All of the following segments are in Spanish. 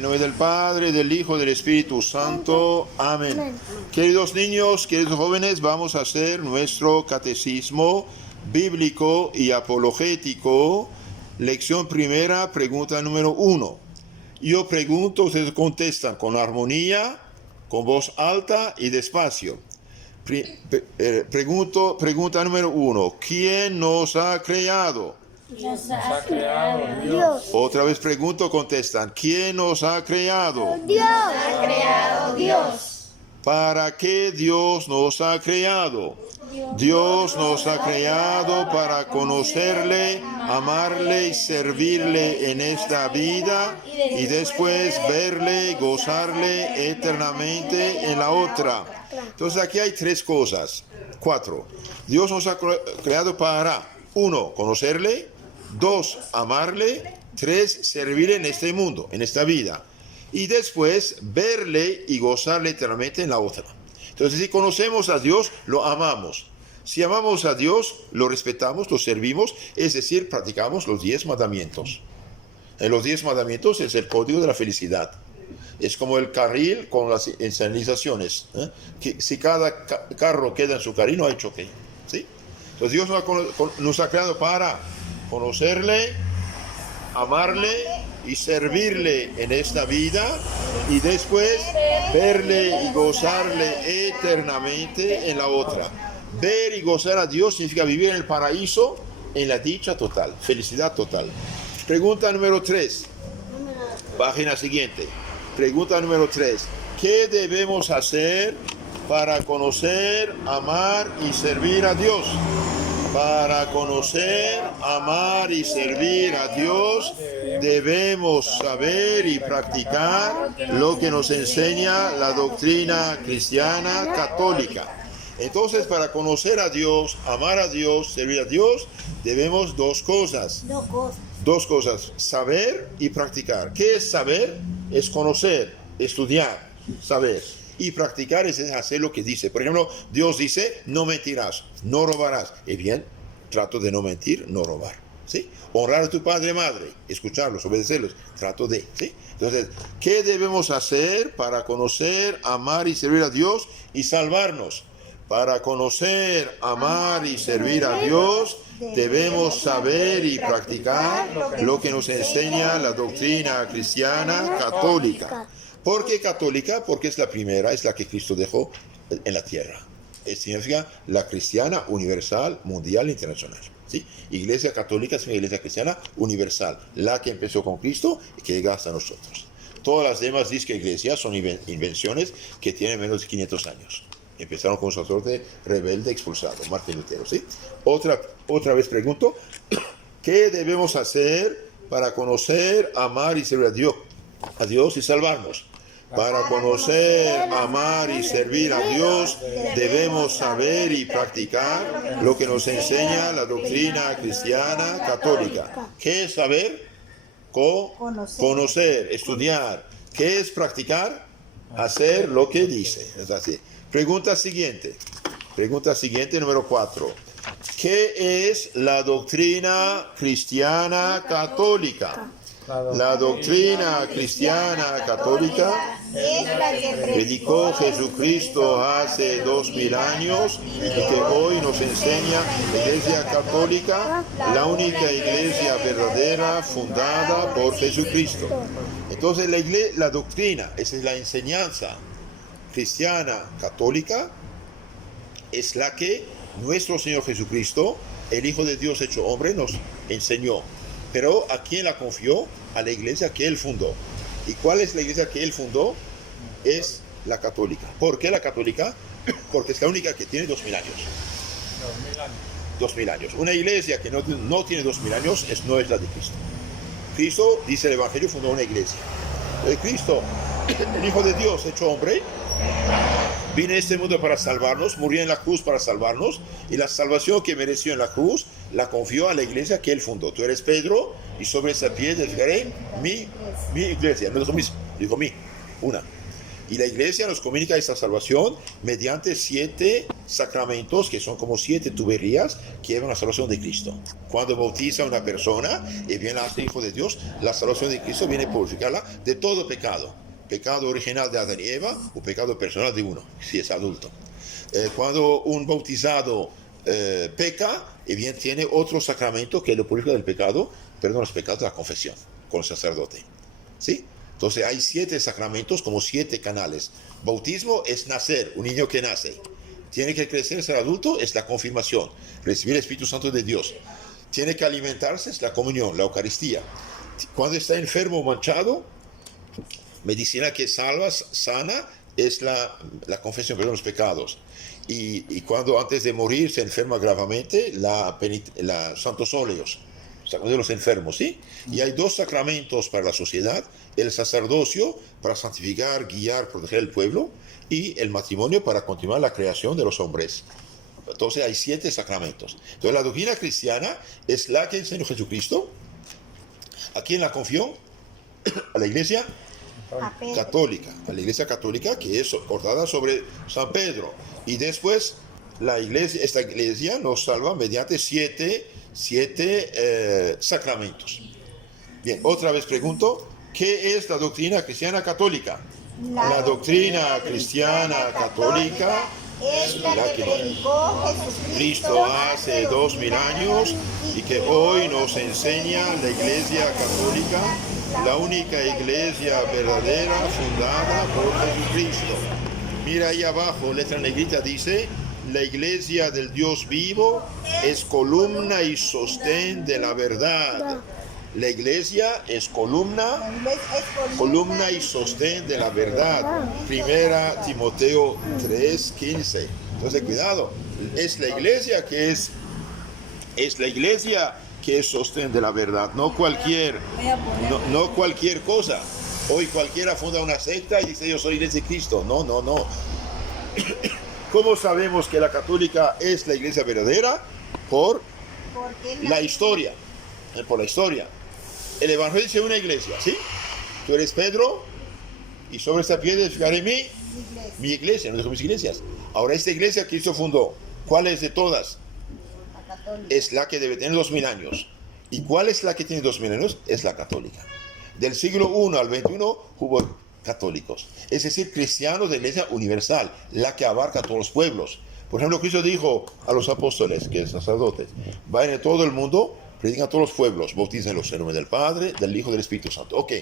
En nombre del Padre, del Hijo, del Espíritu Santo. Amén. Queridos niños, queridos jóvenes, vamos a hacer nuestro catecismo bíblico y apologético. Lección primera, pregunta número 1. Yo pregunto, ustedes contestan con armonía, con voz alta y despacio. Pregunta número 1. ¿Quién nos ha creado? Nos ha creado Dios. Otra vez pregunto, contestan. ¿Quién nos ha creado? Dios. Nos ha creado Dios. ¿Para qué Dios nos ha creado? Dios nos ha creado para conocerle, amarle y servirle en esta vida y después verle, gozarle eternamente en la otra. Entonces aquí hay 4. Dios nos ha creado para 1. Conocerle, 2. Amarle, 3. Servirle en este mundo, en esta vida. Y después verle y gozarle eternamente en la otra. Entonces, si conocemos a Dios, lo amamos. Si amamos a Dios, lo respetamos, lo servimos, es decir, practicamos los 10 mandamientos. En los 10 mandamientos es el código de la felicidad. Es como el carril con las señalizaciones. Que si cada carro queda en su carril, no hay choque. ¿Sí? Entonces, Dios nos ha creado para conocerle, amarle y servirle en esta vida y después verle y gozarle eternamente en la otra. Ver y gozar a Dios significa vivir en el paraíso, en la dicha total, felicidad total. Pregunta número 3. Página siguiente. Pregunta número 3. ¿Qué debemos hacer para conocer, amar y servir a Dios? Para conocer, amar y servir a Dios, debemos saber y practicar lo que nos enseña la doctrina cristiana católica. Entonces, para conocer a Dios, amar a Dios, servir a Dios, debemos 2 cosas. 2 cosas, saber y practicar. ¿Qué es saber? Es conocer, estudiar, saber. Y practicar es hacer lo que dice. Por ejemplo, Dios dice, no mentirás, no robarás. Y bien, trato de no mentir, no robar. ¿Sí? Honrar a tu padre y madre, escucharlos, obedecerlos, trato de. ¿Sí? Entonces, ¿qué debemos hacer para conocer, amar y servir a Dios y salvarnos? Para conocer, amar y servir a Dios, debemos saber y practicar lo que nos enseña la doctrina cristiana católica. ¿Por qué católica? Porque es la primera, es la que Cristo dejó en la tierra. Significa la cristiana universal, mundial e internacional. ¿Sí? Iglesia católica es una iglesia cristiana universal, la que empezó con Cristo y que llega hasta nosotros. Todas las demás iglesias son invenciones que tienen menos de 500 años. Empezaron con un sacerdote rebelde expulsado, Martín Lutero. ¿Sí? Otra vez pregunto, ¿qué debemos hacer para conocer, amar y servir a Dios y salvarnos? Para conocer, amar y servir a Dios, debemos saber y practicar lo que nos enseña la doctrina cristiana católica. ¿Qué es saber? Conocer, estudiar. ¿Qué es practicar? Hacer lo que dice. Es así. Pregunta siguiente, número 4. ¿Qué es la doctrina cristiana católica? La doctrina cristiana católica predicó Jesucristo hace 2000 años y que hoy nos enseña la Iglesia Católica, la única iglesia verdadera fundada por Jesucristo. Entonces la doctrina, esa es la enseñanza cristiana católica, es la que nuestro Señor Jesucristo, el Hijo de Dios hecho hombre, nos enseñó. Pero ¿a quién la confió? A la iglesia que Él fundó. ¿Y cuál es la iglesia que Él fundó? Es la católica. ¿Por qué la católica? Porque es la única que tiene 2000 años. 2000 años. Una iglesia que no tiene 2000 años no es la de Cristo. Cristo, dice el Evangelio, fundó una iglesia. Cristo, el Hijo de Dios hecho hombre, vino a este mundo para salvarnos, murió en la cruz para salvarnos, y la salvación que mereció en la cruz la confió a la iglesia que Él fundó. Tú eres Pedro, y sobre esa piedra edificaré mi iglesia. No dijo una. Y la iglesia nos comunica esta salvación mediante siete sacramentos, que son como 7 tuberías que llevan la salvación de Cristo. Cuando bautiza a una persona y viene a ser hijo de Dios, la salvación de Cristo viene a purificarla de todo pecado. Pecado original de Adán y Eva o pecado personal de uno, si es adulto. Cuando un bautizado peca, y bien tiene otro sacramento que lo purifica del pecado, perdón, los pecados de la confesión con el sacerdote. ¿Sí? Entonces hay 7 sacramentos como 7 canales. Bautismo es nacer, un niño que nace. Tiene que crecer, ser adulto, es la confirmación, recibir el Espíritu Santo de Dios. Tiene que alimentarse, es la comunión, la Eucaristía. Cuando está enfermo o manchado, medicina que salva, sana, es la confesión, perdón, los pecados. Y cuando antes de morir se enferma gravemente, la santos óleos, de los enfermos, ¿sí? Y hay 2 sacramentos para la sociedad: el sacerdocio para santificar, guiar, proteger el pueblo, y el matrimonio para continuar la creación de los hombres. Entonces hay 7 sacramentos. Entonces la doctrina cristiana es la que enseñó Jesucristo. ¿A quién la confió? A la iglesia católica, a la iglesia católica, que es acordada sobre San Pedro. Y después esta iglesia nos salva mediante 7 sacramentos. Bien, otra vez pregunto, ¿qué es la doctrina cristiana católica? La doctrina cristiana católica es la que predicó Jesucristo hace 2000 años y que hoy nos enseña la Iglesia Católica, la única iglesia verdadera fundada por Jesucristo. Mira ahí abajo, letra negrita, dice: la iglesia del Dios vivo es columna y sostén de la verdad. La iglesia es columna y sostén de la verdad. Primera Timoteo 3:15. Entonces, cuidado, es la iglesia que es sostén de la verdad, no cualquier cosa. Hoy cualquiera funda una secta y dice: yo soy iglesia de Cristo. No. ¿Cómo sabemos que la católica es la iglesia verdadera? Por la historia. Por la historia. El evangelio dice una iglesia, ¿sí? Tú eres Pedro y sobre esta piedra edificaré mi iglesia, no dijo mis iglesias. Ahora, esta iglesia que Cristo fundó, ¿cuál es de todas? La católica. Es la que debe tener 2000 años. ¿Y cuál es la que tiene 2000 años? Es la católica. Del siglo I al XXI hubo católicos, es decir, cristianos de la iglesia universal, la que abarca a todos los pueblos. Por ejemplo, Cristo dijo a los apóstoles, que es sacerdotes: vayan a todo el mundo, predican a todos los pueblos, bautícenlos en nombre del Padre, del Hijo y del Espíritu Santo. Ok.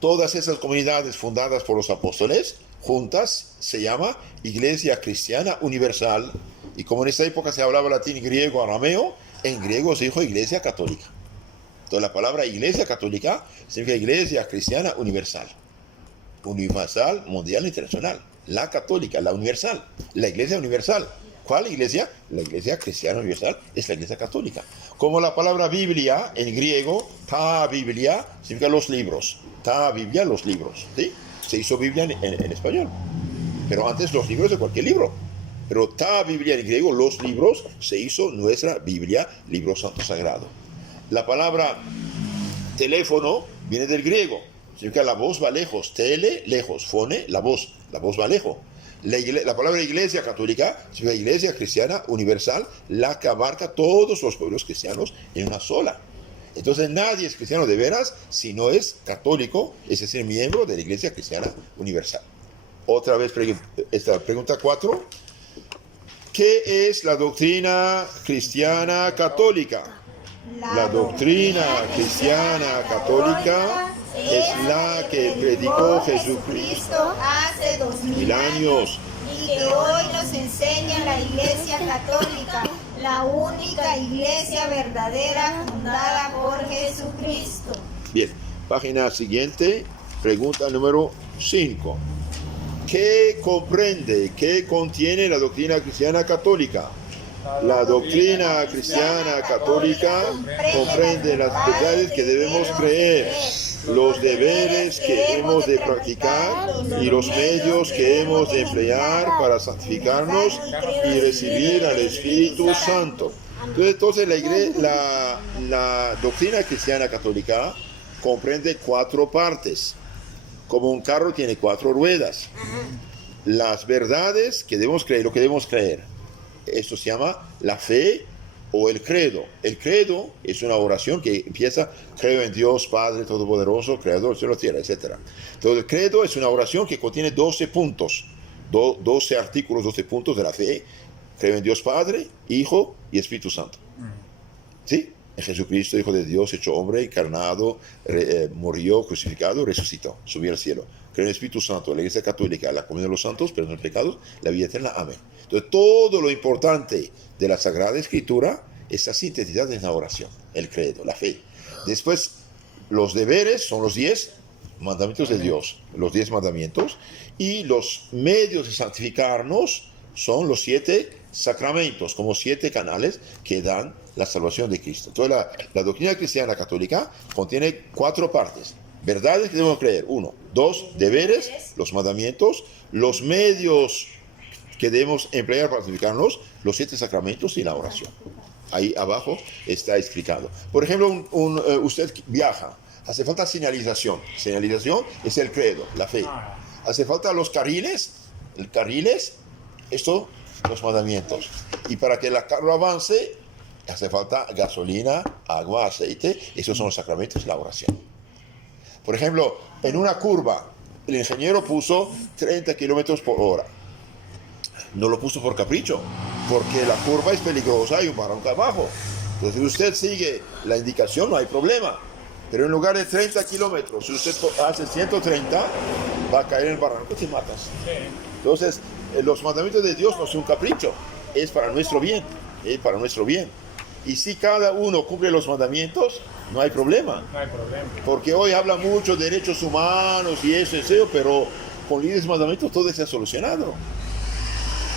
Todas esas comunidades fundadas por los apóstoles, juntas, se llama Iglesia Cristiana Universal. Y como en esta época se hablaba latín, griego, arameo, en griego se dijo Iglesia Católica. Entonces la palabra Iglesia Católica significa Iglesia Cristiana Universal. Universal, mundial, internacional. La católica, la universal, la Iglesia Universal. ¿Cuál iglesia? La Iglesia Cristiana Universal es la Iglesia Católica. Como la palabra Biblia en griego, ta Biblia, significa los libros. Ta Biblia, los libros. ¿Sí? Se hizo Biblia en español. Pero antes los libros de cualquier libro. Pero ta Biblia en griego, los libros, se hizo nuestra Biblia, libro santo sagrado. La palabra teléfono viene del griego. Significa la voz va lejos. Tele, lejos. Fone, la voz va lejos. La palabra iglesia católica significa Iglesia Cristiana Universal, la que abarca todos los pueblos cristianos en una sola. Entonces nadie es cristiano de veras si no es católico, es decir, miembro de la Iglesia Cristiana Universal. Otra vez, esta pregunta 4. ¿Qué es la doctrina cristiana católica? La doctrina cristiana católica es la que predicó Jesucristo hace 2000 años y que hoy nos enseña la Iglesia Católica, la única iglesia verdadera fundada por Jesucristo. Bien, página siguiente, pregunta número 5. ¿Qué comprende, qué contiene la doctrina cristiana católica? La doctrina cristiana católica comprende las verdades que debemos creer, los deberes que hemos de practicar y los medios que hemos de emplear para santificarnos y recibir al Espíritu Santo. Entonces la doctrina cristiana católica comprende 4 partes. Como un carro tiene 4 ruedas. las verdades que debemos creer, lo que debemos creer. Esto se llama la fe o el credo. El credo es una oración que empieza, creo en Dios Padre Todopoderoso, Creador del cielo y la tierra, etc. Entonces el credo es una oración que contiene 12 puntos, 12 artículos, 12 puntos de la fe. Creo en Dios Padre, Hijo y Espíritu Santo. ¿Sí? En Jesucristo, Hijo de Dios, hecho hombre, encarnado, murió, crucificado, resucitó, subió al cielo. Creo en el Espíritu Santo, la Iglesia Católica, la comunión de los santos, perdón de pecados, la vida eterna. Amén. Entonces, todo lo importante de la Sagrada Escritura está sintetizado en la oración, el credo, la fe. Después, los deberes son los 10 mandamientos de Dios, los 10 mandamientos, y los medios de santificarnos son los 7 sacramentos, como 7 canales que dan la salvación de Cristo. Entonces, la doctrina cristiana católica contiene 4 partes. Verdades que debemos creer. 1. 2. Deberes, los mandamientos, los medios que debemos emplear para santificarnos, los 7 sacramentos y la oración. Ahí abajo está explicado. Por ejemplo, usted viaja, hace falta señalización. Señalización es el credo, la fe. Hace falta los carriles, esto, los mandamientos. Y para que el carro avance, hace falta gasolina, agua, aceite. Esos son los sacramentos y la oración. Por ejemplo, en una curva, el ingeniero puso 30 kilómetros por hora. No lo puso por capricho, porque la curva es peligrosa y un barranco abajo. Entonces, si usted sigue la indicación, no hay problema. Pero en lugar de 30 kilómetros, si usted hace 130, va a caer en el barranco y te matas. Entonces, los mandamientos de Dios no son un capricho, es para nuestro bien, es para nuestro bien. Y si cada uno cumple los mandamientos, no hay problema. No hay problema. Porque hoy habla mucho de derechos humanos y eso, pero con líderes mandamientos todo está solucionado.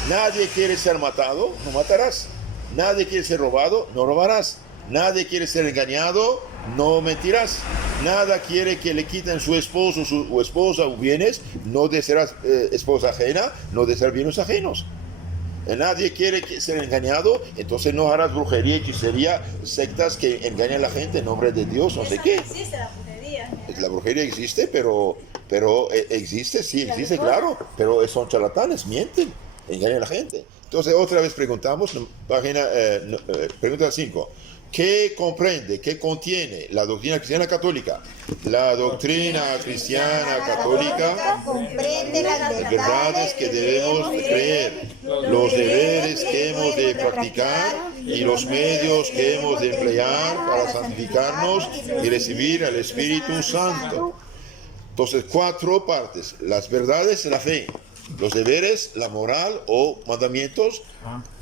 Nadie quiere ser matado, no matarás. Nadie quiere ser robado, no robarás. Nadie quiere ser engañado, no mentirás. Nada quiere que le quiten su esposo o esposa o bienes, no desearás esposa ajena, no desear bienes ajenos. Nadie quiere ser engañado, entonces no harás brujería, hechicería, sectas que engañan a la gente en nombre de Dios, no sé qué. Existe la brujería. La brujería existe, pero existe, sí, existe, claro, pero son charlatanes, mienten, engañan a la gente. Entonces, otra vez preguntamos, pregunta 5. ¿Qué comprende, qué contiene la doctrina cristiana católica? La doctrina cristiana católica comprende las verdades que debemos creer, los deberes que hemos de practicar y los medios que hemos de emplear para santificarnos y recibir al Espíritu Santo. Entonces, 4 partes: las verdades, la fe; los deberes, la moral o mandamientos;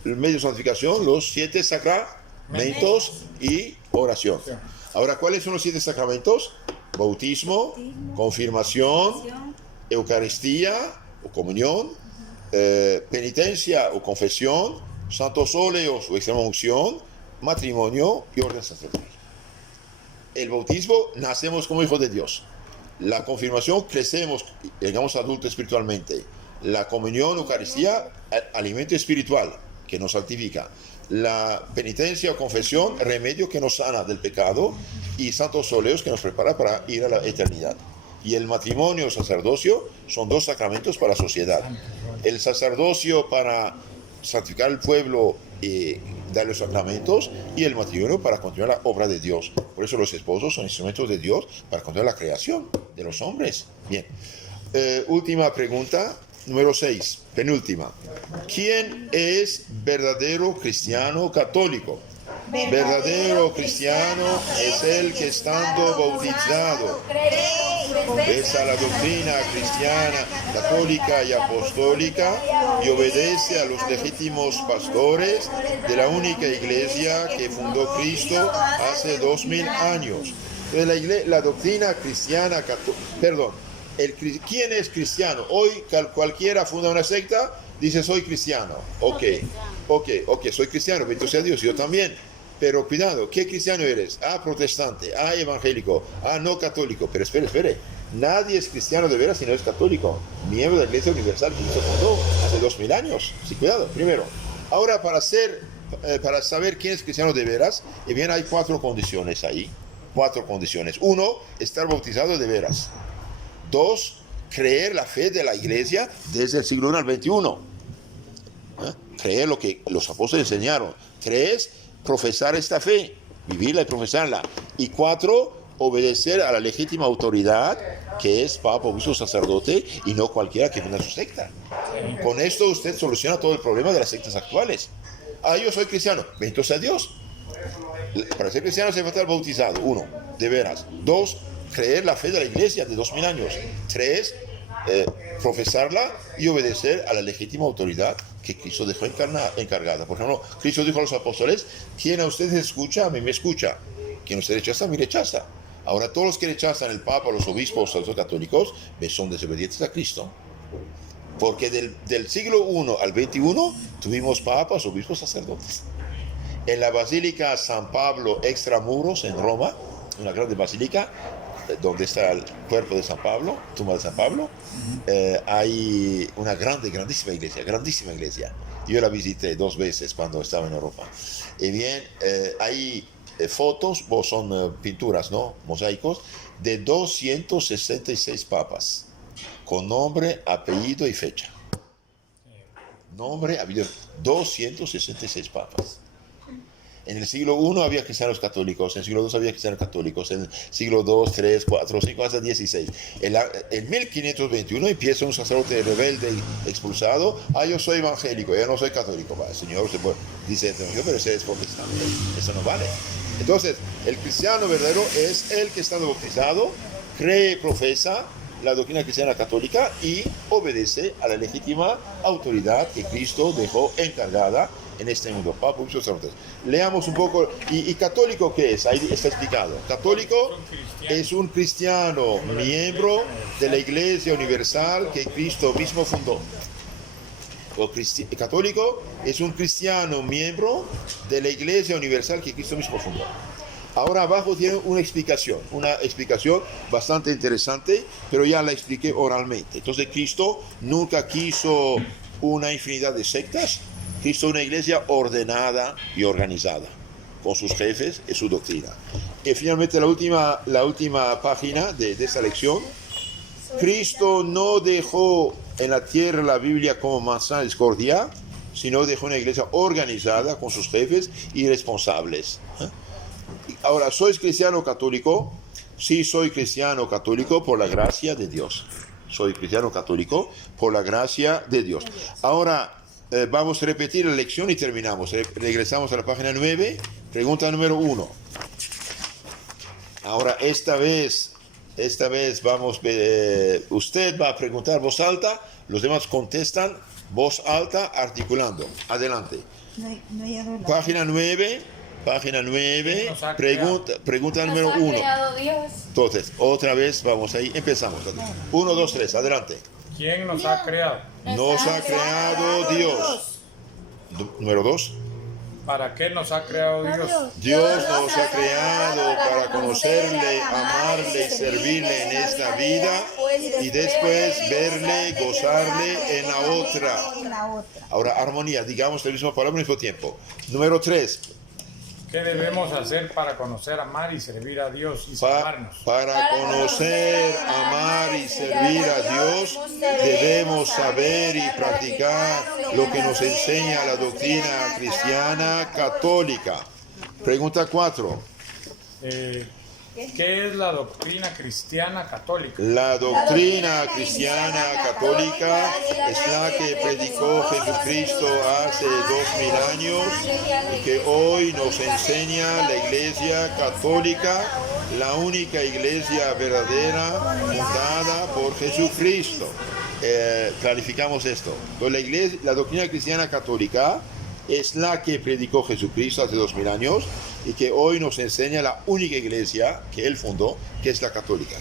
el medio de santificación, los 7 sacramentos y oración. Ahora, ¿cuáles son los 7 sacramentos? Bautismo, confirmación, Eucaristía o comunión, penitencia o confesión, santos óleos o extrema unción, matrimonio y orden sacerdotal. El bautismo, nacemos como hijos de Dios. La confirmación, crecemos, llegamos adultos espiritualmente. La comunión, Eucaristía, alimento espiritual que nos santifica. La penitencia o confesión, remedio que nos sana del pecado, y santos óleos que nos prepara para ir a la eternidad. Y el matrimonio o sacerdocio son 2 sacramentos para la sociedad. El sacerdocio para santificar el pueblo y dar los sacramentos, y el matrimonio para continuar la obra de Dios. Por eso los esposos son instrumentos de Dios para continuar la creación de los hombres. Bien, última pregunta. Número 6, penúltima. ¿Quién es verdadero cristiano católico? Verdadero cristiano es el que, estando bautizado, profesa la doctrina cristiana, católica y apostólica y obedece a los legítimos pastores de la única iglesia que fundó Cristo hace 2000 años. Entonces, la doctrina cristiana católica, ¿quién es cristiano? Hoy cualquiera funda una secta, dice soy cristiano. Ok, soy cristiano, bendito sea Dios, yo también. Pero cuidado, ¿qué cristiano eres? Protestante, evangélico, no católico. Pero espere, nadie es cristiano de veras si no es católico. Miembro de la Iglesia Universal que Cristo fundó hace 2000 años. Sí, cuidado, primero. Ahora, para saber quién es cristiano de veras, bien, hay 4 condiciones ahí. 4 condiciones. 1, estar bautizado de veras. 2, creer la fe de la iglesia desde el siglo I al XXI. Creer lo que los apóstoles enseñaron. 3, profesar esta fe, vivirla y profesarla. Y 4, obedecer a la legítima autoridad que es papa, obispo, sacerdote y no cualquiera que venga a su secta. Con esto usted soluciona todo el problema de las sectas actuales. Yo soy cristiano, bendito sea Dios. Para ser cristiano se va a estar bautizado. 1, de veras. 2, creer la fe de la iglesia de 2000 años. 3, profesarla y obedecer a la legítima autoridad que Cristo dejó encargada. Por ejemplo, Cristo dijo a los apóstoles: quien a ustedes escucha, a mí me escucha. Quien usted rechaza, a mí rechaza. Ahora todos los que rechazan el Papa, los obispos, los católicos, son desobedientes a Cristo. Porque del siglo I al XXI tuvimos papas, obispos, sacerdotes. En la Basílica San Pablo Extramuros en Roma, una grande basílica, donde está el cuerpo de San Pablo, tumba de San Pablo, hay una grandísima iglesia. Yo la visité 2 veces cuando estaba en Europa. Y bien, hay fotos, son pinturas, ¿no? Mosaicos, de 266 papas, con nombre, apellido y fecha. Nombre, apellido, 266 papas. En el siglo I había cristianos católicos, en el siglo II había cristianos católicos, en el siglo II, III, IV, V, hasta 16. En 1521 empieza un sacerdote rebelde expulsado: yo soy evangélico, yo no soy católico. El Señor dice: pero ese es protestante, eso no vale. Entonces, el cristiano verdadero es el que está bautizado, cree, profesa la doctrina cristiana católica y obedece a la legítima autoridad que Cristo dejó encargada en este mundo. Papa, muchos sacerdotes. Leamos un poco. ¿Y católico qué es? Ahí está explicado. Católico es un cristiano miembro de la Iglesia Universal que Cristo mismo fundó. Católico es un cristiano miembro de la Iglesia Universal que Cristo mismo fundó. Ahora abajo tiene una explicación bastante interesante, pero ya la expliqué oralmente. Entonces Cristo nunca quiso una infinidad de sectas. Cristo una iglesia ordenada y organizada, con sus jefes y su doctrina. Y finalmente la última página de esta lección: Cristo no dejó en la tierra la Biblia como manzana de discordia, sino dejó una iglesia organizada con sus jefes y responsables. Ahora, ¿sois cristiano católico? Sí, soy cristiano católico por la gracia de Dios. Soy cristiano católico por la gracia de Dios. Ahora, vamos a repetir la lección y terminamos. Regresamos a la página 9, pregunta número 1. Ahora, esta vez vamos, usted va a preguntar voz alta, los demás contestan voz alta, articulando. Adelante. Página 9, pregunta número 1. Entonces, otra vez vamos ahí, empezamos. 1, 2, 3, adelante. ¿Quién nos ha creado? Nos ha creado Dios. Número 2. ¿Para qué nos ha creado Dios? Dios nos ha creado para conocerle, amarle y servirle en esta vida y después verle, gozarle en la otra. Ahora, armonía, digamos la misma palabra al mismo tiempo. Número 3. ¿Qué debemos hacer para conocer, amar y servir a Dios y salvarnos? Para conocer, amar y servir a Dios, debemos saber y practicar lo que nos enseña la doctrina cristiana católica. Pregunta 4. ¿Qué es la doctrina cristiana católica? La doctrina cristiana católica es la que predicó Jesucristo hace 2000 años y que hoy nos enseña la Iglesia Católica, la única iglesia verdadera fundada por Jesucristo. Clarificamos esto. La doctrina cristiana católica es la que predicó Jesucristo hace 2000 años y que hoy nos enseña la única iglesia que él fundó, que es la católica.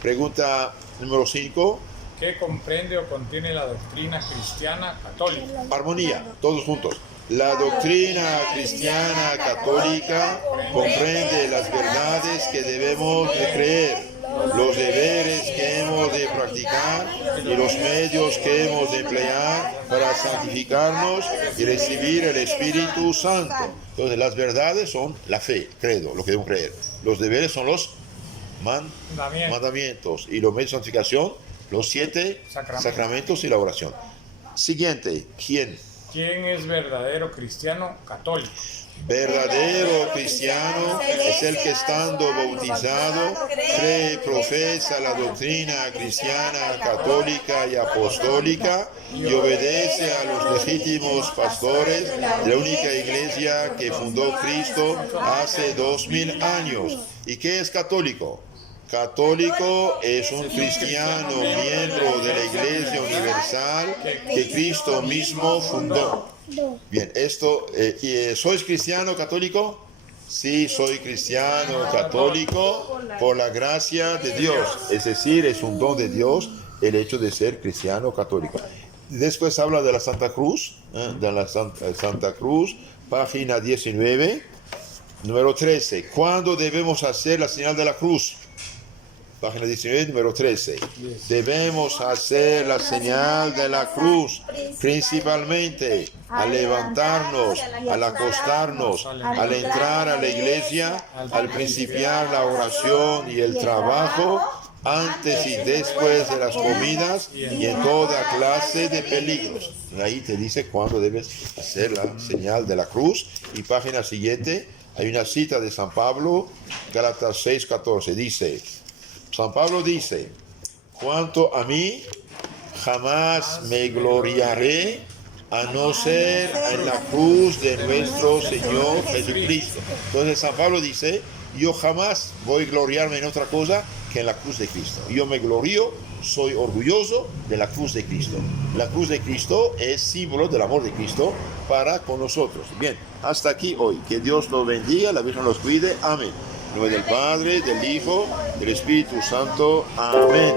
Pregunta número 5. ¿Qué comprende o contiene la doctrina cristiana católica? Armonía, todos juntos. La doctrina cristiana católica comprende las verdades que debemos de creer, los deberes que hemos de practicar y los medios que hemos de emplear para santificarnos y recibir el Espíritu Santo. Entonces, las verdades son la fe, credo, lo que debemos creer. Los deberes son los mandamientos y los medios de santificación, Los 7 Sacramentos. sacramentos y la oración. Siguiente, ¿quién? ¿Quién es verdadero cristiano católico? Verdadero cristiano es el que estando bautizado cree, profesa la doctrina cristiana, católica y apostólica y obedece a los legítimos pastores de la única iglesia que fundó Cristo hace 2000 años. ¿Y qué es católico? Católico es un cristiano miembro de la Iglesia Universal que Cristo mismo fundó. Bien, esto, ¿sois cristiano católico? Sí, soy cristiano católico por la gracia de Dios. Es decir, es un don de Dios el hecho de ser cristiano católico. Después habla de la Santa Cruz, de la Santa Cruz, página 19, número 13. ¿Cuándo debemos hacer la señal de la cruz? Página 19, número 13. Debemos hacer la señal de la cruz, principalmente al levantarnos, al acostarnos, al entrar a la iglesia, al principiar la oración y el trabajo, antes y después de las comidas y en toda clase de peligros. Ahí te dice cuándo debes hacer la señal de la cruz. Y página siguiente, hay una cita de San Pablo, Gálatas 6:14, dice... San Pablo dice, cuanto a mí, jamás me gloriaré a no ser en la cruz de nuestro Señor Jesucristo. Entonces San Pablo dice, yo jamás voy a gloriarme en otra cosa que en la cruz de Cristo. Yo me glorío, soy orgulloso de la cruz de Cristo. La cruz de Cristo es símbolo del amor de Cristo para con nosotros. Bien, hasta aquí hoy. Que Dios nos bendiga, la Virgen nos cuide. Amén. En nombre del Padre, del Hijo, del Espíritu Santo. Amén.